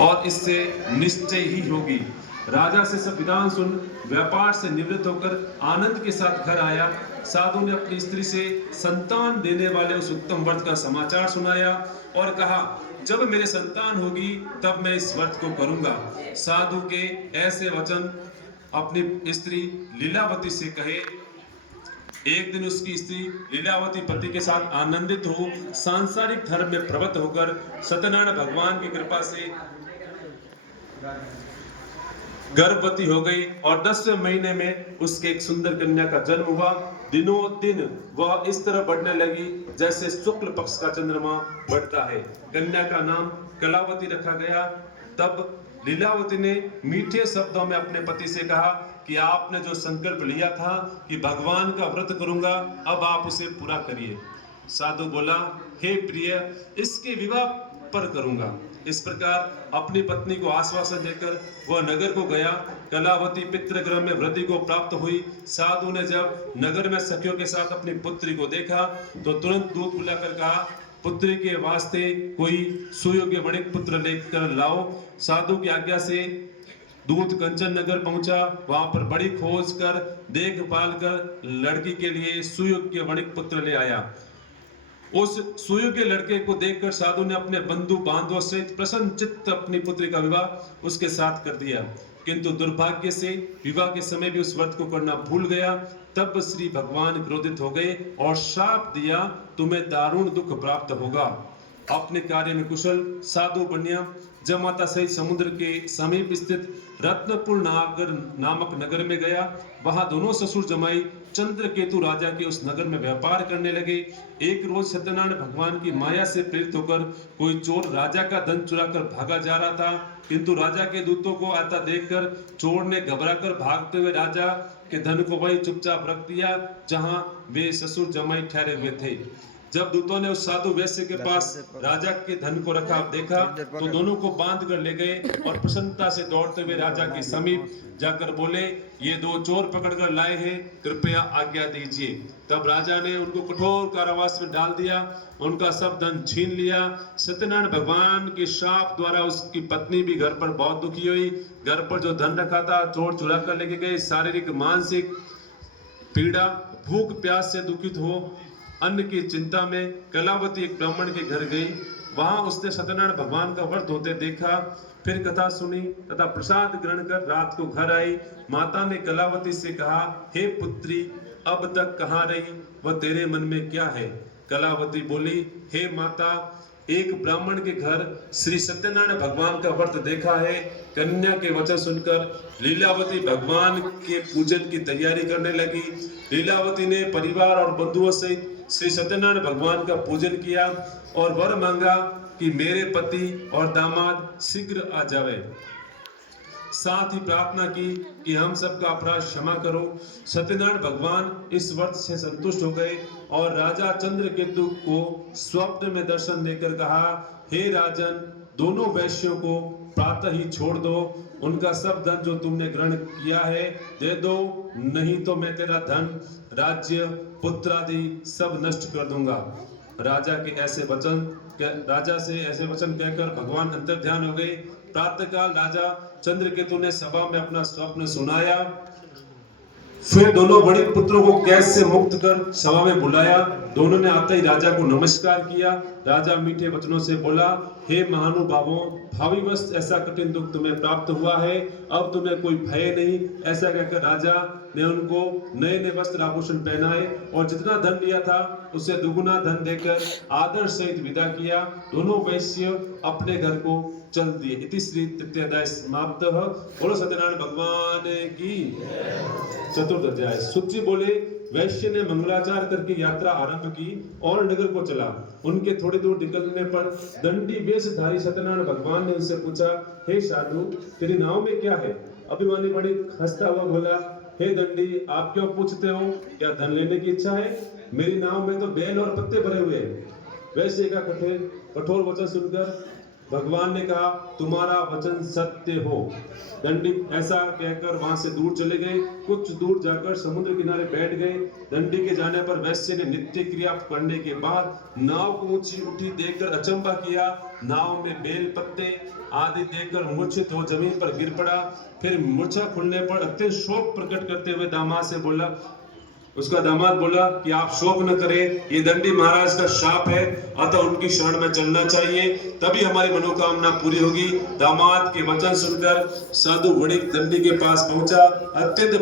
और इससे निश्चय ही होगी। राजा से सब विधान सुन व्यापार से निवृत्त होकर आनंद के साथ घर आया। साधु ने अपनी स्त्री से संतान देने वाले उस उत्तम व्रत का समाचार सुनाया और कहा, जब मेरे संतान होगी तब मैं इस व्रत को करूंगा। साधु के ऐसे वचन अपनी स्त्री लीलावती से कहे। एक दिन उसकी स्त्री लीलावती पति के साथ आनंदित हो सांसारिक धर्म में प्रवृत्त होकर सत्यनारायण भगवान की कृपा से गर्भवती हो गई और 10वें महीने में उसके एक सुंदर कन्या का जन्म हुआ। दिनों दिन वह इस तरह बढ़ने लगी जैसे शुक्ल पक्ष का चंद्रमा बढ़ता है। कन्या का नाम कलावती रखा गया। तब लीलावती ने मीठे शब्दों में अपने पति से कहा कि आपने जो संकल्प लिया था कि भगवान का व्रत करूंगा, अब आप उसे पूरा करिए। साधु बोला, हे प्रिय, इसके विवाह पर करूंगा। इस प्रकार अपनी पत्नी को आश्वासन देकर वह नगर को गया। कलावती पितृगृह में वृद्धि को प्राप्त हुई। साधु ने जब नगर में सखियों के साथ अपनी पुत्री को देखा तो तुरंत दूत बुलाकर कहा, पुत्री के वास्ते कोई सुयोग्य वणिक पुत्र लेकर लाओ। साधु की आज्ञा से दूत कंचन नगर पहुंचा। वहां पर बड़ी खोज कर देखभाल कर लड़की के लिए सुयोग्य वणिक पुत्र ले आया। उस सुयोग्य लड़के को देखकर साधु ने अपने बंधु बांधवों से प्रसन्न चित्त अपनी पुत्री का विवाह उसके साथ कर दिया। किंतु दुर्भाग्य से विवाह के समय भी उस व्रत को करना भूल गया। तब श्री भगवान क्रोधित हो गए और श्राप दिया, तुम्हें दारुण दुख प्राप्त होगा। अपने कार्य में कुशल साधु बनिया जमाता सहित समुद्र के समीप स्थित रत्नपुर नामक नगर में गया। वहां दोनों ससुर जमाई चंद्रकेतु राजा के उस नगर में व्यापार करने लगे। एक रोज सत्यनारायण भगवान की माया से प्रेरित होकर कोई चोर राजा का धन चुराकर भागा जा रहा था, किंतु राजा के दूतों को आता देखकर चोर ने घबराकर भागते हुए राजा के धन को वही चुपचाप रख दिया जहां वे ससुर जमाई ठहरे हुए थे। जब दूतों ने उस साधु वैश्य के पास राजा के धन को रखा देखा तो दोनों को बांध कर ले गए और प्रसन्नता से दौड़ते हुए राजा के समीप जाकर बोले, ये दो चोर पकड़कर लाए हैं, कृपया आज्ञा दीजिए। तब राजा ने उनको कठोर कारावास में डाल दिया, उनका सब धन छीन लिया। सत्यनारायण भगवान के श्राप द्वारा उसकी पत्नी भी घर पर बहुत दुखी हुई। घर पर जो धन रखा था चोर चुरा कर लेके गए। शारीरिक मानसिक पीड़ा, भूख प्यास से दुखित हो अन्न की चिंता में कलावती एक ब्राह्मण के घर गई। वहां उसने सत्यनारायण भगवान का व्रत होते देखा, फिर कथा सुनी तथा प्रसाद ग्रहण कर रात को घर आई। माता ने कलावती से कहा, हे पुत्री, अब तक कहाँ रही, वह तेरे मन में क्या है? कलावती बोली, हे माता, एक ब्राह्मण के घर श्री सत्यनारायण भगवान का व्रत देखा है। कन्या के वचन सुनकर लीलावती भगवान के पूजन की तैयारी करने लगी। लीलावती ने परिवार और बंधुओं सहित श्री सत्यनारायण भगवान का पूजन किया और वर मांगा कि मेरे पति और दामाद शीघ्र आ जावे। साथ ही प्रार्थना की कि हम सबका अपराध क्षमा करो। सत्यनारायण भगवान इस व्रत से संतुष्ट हो गए और राजा चंद्रकेतु को स्वप्न में दर्शन देकर कहा, हे राजन, दोनों वैश्यों को प्रातः ही छोड़ दो। उनका सब धन जो तुमने ग्रहण किया है दे दो, नहीं तो मैं तेरा धन, राज्य, पुत्र आदि सब नष्ट कर दूंगा। राजा से ऐसे वचन कहकर भगवान अंतर ध्यान हो गए। प्रातःकाल राजा चंद्रकेतु ने सभा में अपना स्वप्न सुनाया। फिर दोनों बड़े पुत्रों को कैद से मुक्त कर सभा में बुलाया। दोनों ने आते ही राजा को नमस्कार किया। राजा मीठे वचनों से बोला, हे महानुभावों, भावीवश ऐसा कठिन दुख तुम्हें प्राप्त हुआ है, अब तुम्हें कोई भय नहीं। ऐसा कहकर राजा ने उनको नए नए वस्त्र आभूषण पहनाए और जितना धन लिया था उसे दुगुना धन देकर आदर सहित विदा किया। दोनों वैश्य अपने घर को चल दिए। इति श्री तृतीय अध्याय समाप्त। बोलो सत्यनारायण भगवान की। चतुर्थ अध्याय। सुत जी बोले, वैश्य ने मंगलाचार करके यात्रा आरंभ की और नगर को चला। उनके थोड़ी दूर निकलने पर दंडी वेशधारी सत्यनारायण भगवान ने उनसे पूछा, हे साधु, तेरी नाव में क्या है? अभिमानी वणिक हंसता हुआ बोला, हे दंडी, आप क्यों पूछते हो? क्या धन लेने की इच्छा है? मेरी नाव में तो बैल और पत्ते भरे हुए हैं। वैश्य का कठोर वचन सुनकर भगवान ने कहा तुम्हारा वचन सत्य हो। दंडी ऐसा कहकर वहां से दूर चले गए। कुछ दूर जाकर समुद्र किनारे बैठ गए। दंडी के जाने पर वैश्य ने नित्य क्रिया करने के बाद नाव को ऊंची उठी देखकर अचंभा किया। नाव में बेल पत्ते आदि देखकर मूर्छित हो जमीन पर गिर पड़ा। फिर मूर्छा खुलने पर अत्यंत शोक प्रकट करते हुए दामाद से बोला, उसका दामाद बोला कि आप शोक न करें, ये दंडी महाराज का शाप है, अतः उनकी शरण में चलना चाहिए, तभी हमारी मनोकामना पूरी होगी। दामाद के वचन सुनकर साधु वणिक दंडी के पास पहुंचा। अत्यंत